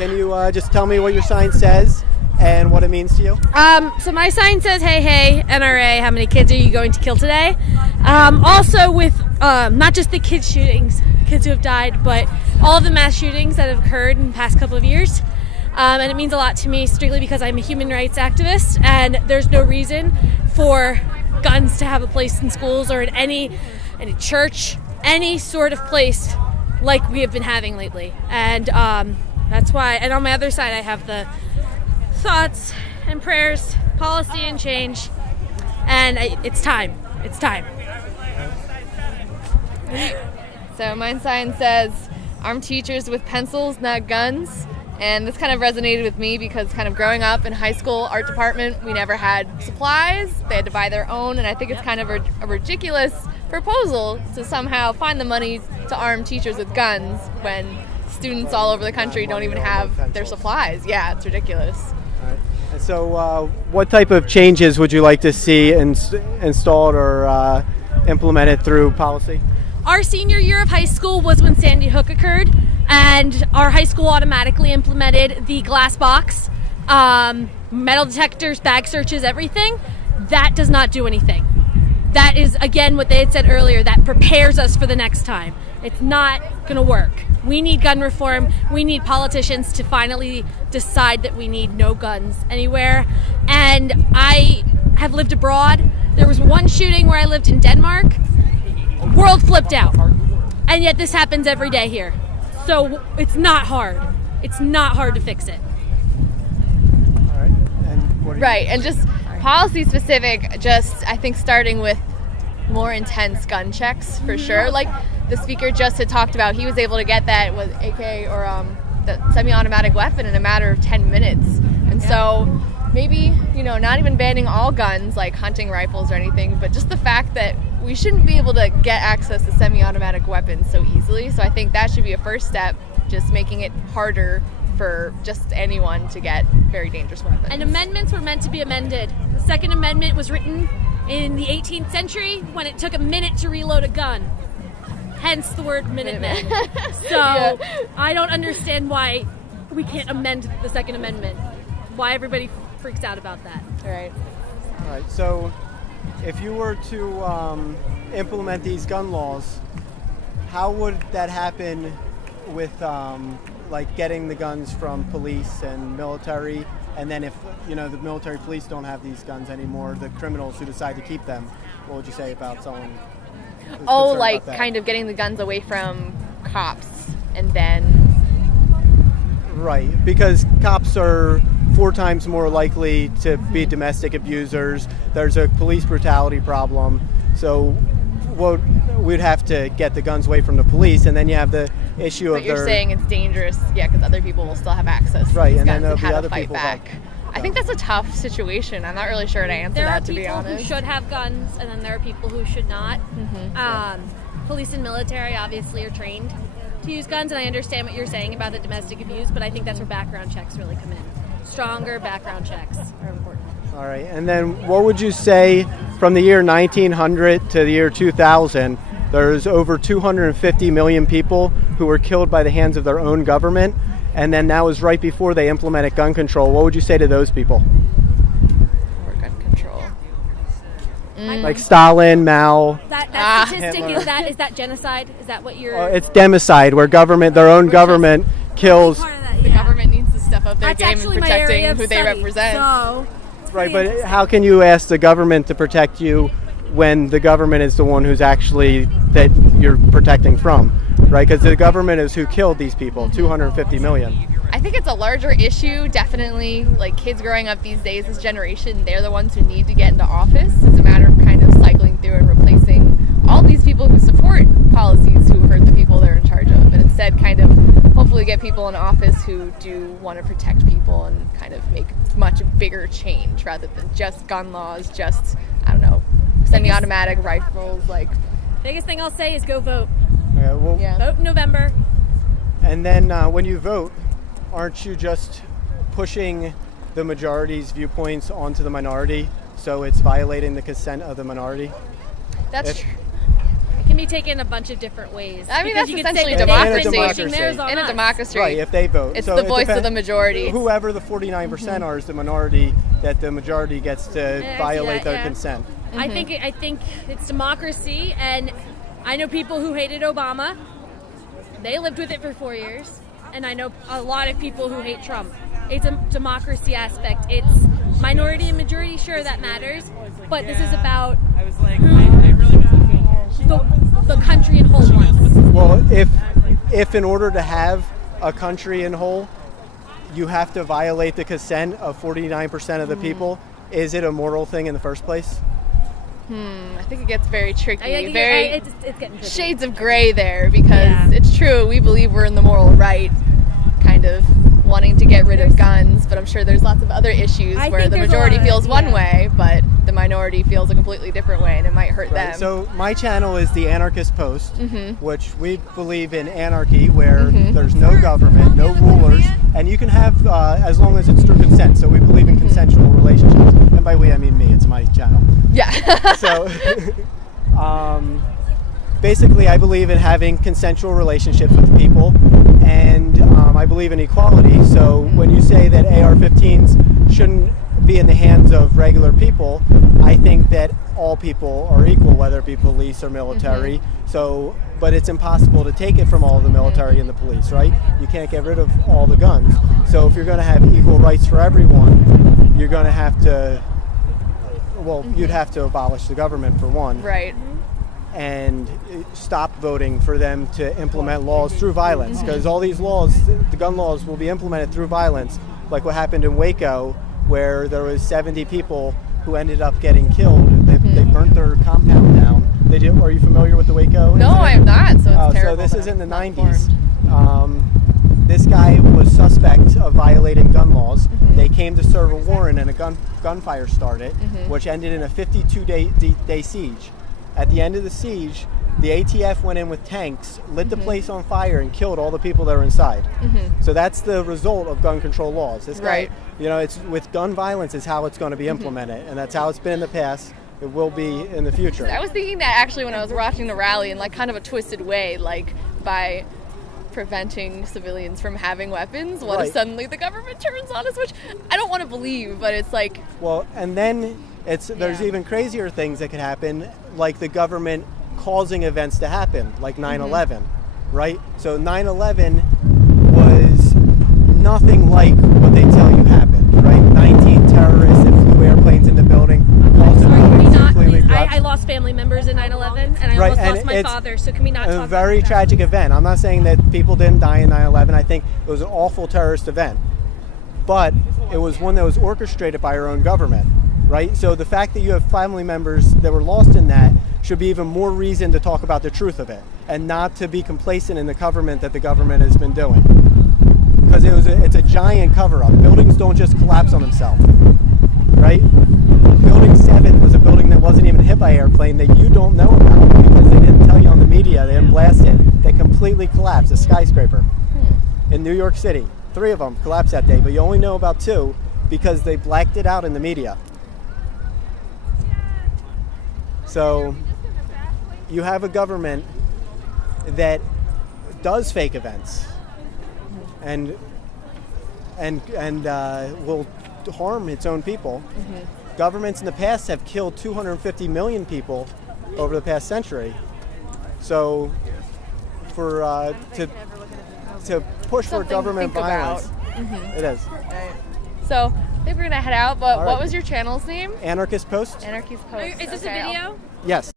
Can you just tell me what your sign says and what it means to you? So my sign says, hey, hey, NRA, how many kids are you going to kill today? Also with not just the kids shootings, kids who have died, but all of the mass shootings that have occurred in the past couple of years. And it means a lot to me strictly because I'm a human rights activist, and there's no reason for guns to have a place in schools or in any church, any sort of place like we have been having lately. And that's why, and on my other side I have the thoughts and prayers, policy and change, and it's time. It's time. So my sign says, arm teachers with pencils, not guns. And this kind of resonated with me because kind of growing up in high school art department, we never had supplies. They had to buy their own. And I think it's kind of a ridiculous proposal to somehow find the money to arm teachers with guns when students all over the country don't even have their supplies. Yeah, it's ridiculous. And so what type of changes would you like to see installed or implemented through policy? Our senior year of high school was when Sandy Hook occurred, and our high school automatically implemented the glass box, metal detectors, bag searches, everything. That does not do anything. That is, again, what they had said earlier, that prepares us for the next time. It's not going to work. We need gun reform. We need politicians to finally decide that we need no guns anywhere. And I have lived abroad. There was one shooting where I lived in Denmark. World flipped out. And yet this happens every day here. So it's not hard. It's not hard to fix it. All right. And what Right, and just policy specific, just I think starting with more intense gun checks for sure. Like the speaker just had talked about, he was able to get that with AK or the semi-automatic weapon in a matter of 10 minutes. And so maybe, not even banning all guns like hunting rifles or anything, but just the fact that we shouldn't be able to get access to semi-automatic weapons so easily. So I think that should be a first step, just making it harder for just anyone to get very dangerous weapons. And amendments were meant to be amended. The Second Amendment was written in the 18th century when it took a minute to reload a gun. Hence the word Minutemen. So yeah. I don't understand why we can't amend the Second Amendment. Why everybody freaks out about that. Right. All right. So if you were to implement these gun laws, how would that happen with like getting the guns from police and military? And then if, the military police don't have these guns anymore, the criminals who decide to keep them, what would you say about someone who's concerned like about that? kind of getting the guns away from cops and then... Right, because cops are 4 times more likely to be domestic abusers. There's a police brutality problem. So we'd have to get the guns away from the police, and then you have the issue But you're saying it's dangerous, because other people will still have access to right, these and guns then there'll and be how other to fight people back. I think that's a tough situation. I'm not really sure how to answer that, to be honest. There are people who should have guns, and then there are people who should not. Police and military obviously are trained to use guns, and I understand what you're saying about the domestic abuse, but I think that's where background checks really come in. Stronger background checks are important. All right, and then what would you say from the year 1900 to the year 2000, there's over 250 million people who were killed by the hands of their own government, and then that was right before they implemented gun control. What would you say to those people? Or gun control. Like Stalin, Mao. That statistic, is that genocide? Is that what you're... It's democide, where their own government kills... The government needs to step up their game in actually my protecting area of who they study, represent. So Right, but how can you ask the government to protect you when the government is the one who's actually that you're protecting from, right? Because the government is who killed these people, 250 million. I think it's a larger issue, definitely. Like kids growing up these days, this generation, they're the ones who need to get into office. It's a matter of kind of cycling through and replacing all these people who support policies who hurt the people they're in charge of, and instead kind of hopefully get people in office who do want to protect people and kind of make much bigger change rather than just gun laws, just, semi-automatic rifles. Biggest thing I'll say is go vote. Yeah. Vote in November. And then when you vote, aren't you just pushing the majority's viewpoints onto the minority? So it's violating the consent of the minority? That's true. It can be taken a bunch of different ways. I mean, because that's you could essentially say democracy. they're pushing theirs on In a us. democracy, Right, if they vote. it's So the it voice of depends- the majority. Whoever the 49% are is the minority that the majority gets to Yeah, I see violate that, their yeah. consent. I think it's democracy, and I know people who hated Obama. They lived with it for 4 years, and I know a lot of people who hate Trump. It's a democracy aspect. It's minority and majority, sure, that matters, but this is about the country in whole wants. Well, if in order to have a country in whole, you have to violate the consent of 49% of the people, is it a moral thing in the first place? I think it gets very tricky. It's getting tricky. Shades of gray there, because Yeah. it's true, we believe we're in the moral right, kind of wanting to get rid of guns, but I'm sure there's lots of other issues I where think the there's a majority lot of- feels one yeah. way, but the minority feels a completely different way, and it might hurt Right. them. So my channel is the Anarchist Post, which we believe in anarchy, where there's no government, no rulers, and you can have as long as it's through consent. So we believe in consensual relationships, and by we I mean me. It's my channel. yeah. So basically, I believe in having consensual relationships with people, and I believe in equality. So when you say that AR-15s shouldn't be in the hands of regular people, I think that all people are equal, whether it be police or military. So, but it's impossible to take it from all the military and the police, right? You can't get rid of all the guns. So if you're going to have equal rights for everyone, you're going to have to, well, you'd have to abolish the government for one. Right. And stop voting for them to implement laws through violence, because all these laws, the gun laws, will be implemented through violence, like what happened in Waco, where there was 70 people who ended up getting killed. They burnt their compound down. Are you familiar with the Waco No, incident? I am not, so it's terrible. So this is that in the I'm 90s. not This guy was suspect of violating gun laws. They came to serve a warrant, and a gunfire started, which ended in a 52-day siege. At the end of the siege, the ATF went in with tanks, lit the place on fire, and killed all the people that were inside. So that's the result of gun control laws. This guy, Right. it's with gun violence is how it's going to be implemented, and that's how it's been in the past. It will be in the future. I was thinking that actually when I was watching the rally in like kind of a twisted way, like by preventing civilians from having weapons, what Right. if suddenly the government turns on us, which I don't want to believe, but it's like, Well, and then there's Yeah. even crazier things that could happen, like the government causing events to happen, like 9/11, right? So 9/11 was nothing like what they tell you happened, right? 19 terrorists that flew airplanes in the building, caused Sorry, can we buildings not, completely please? collapse. I lost family members in 9/11, and I Right, almost and lost my it's father. So can we not talk A about very that? tragic event. I'm not saying that people didn't die in 9/11. I think it was an awful terrorist event, but it was one that was orchestrated by our own government, right? So the fact that you have family members that were lost in that should be even more reason to talk about the truth of it, and not to be complacent in the government that the government has been doing, because it's a giant cover-up. Buildings don't just collapse on themselves, right? Building 7 was a building that wasn't even hit by an airplane that you don't know about because they didn't tell you on the media. They didn't blast it. They completely collapsed. A skyscraper in New York City. 3 of them collapsed that day, but you only know about 2 because they blacked it out in the media. So you have a government that does fake events and will harm its own people. Governments in the past have killed 250 million people over the past century. So for to push for Something to government think about. violence, it is. so I think we're gonna head out, but All what right. was your channel's name? Anarchist Post? Anarchy's Post. Is this Okay, a I'll- video? Yes.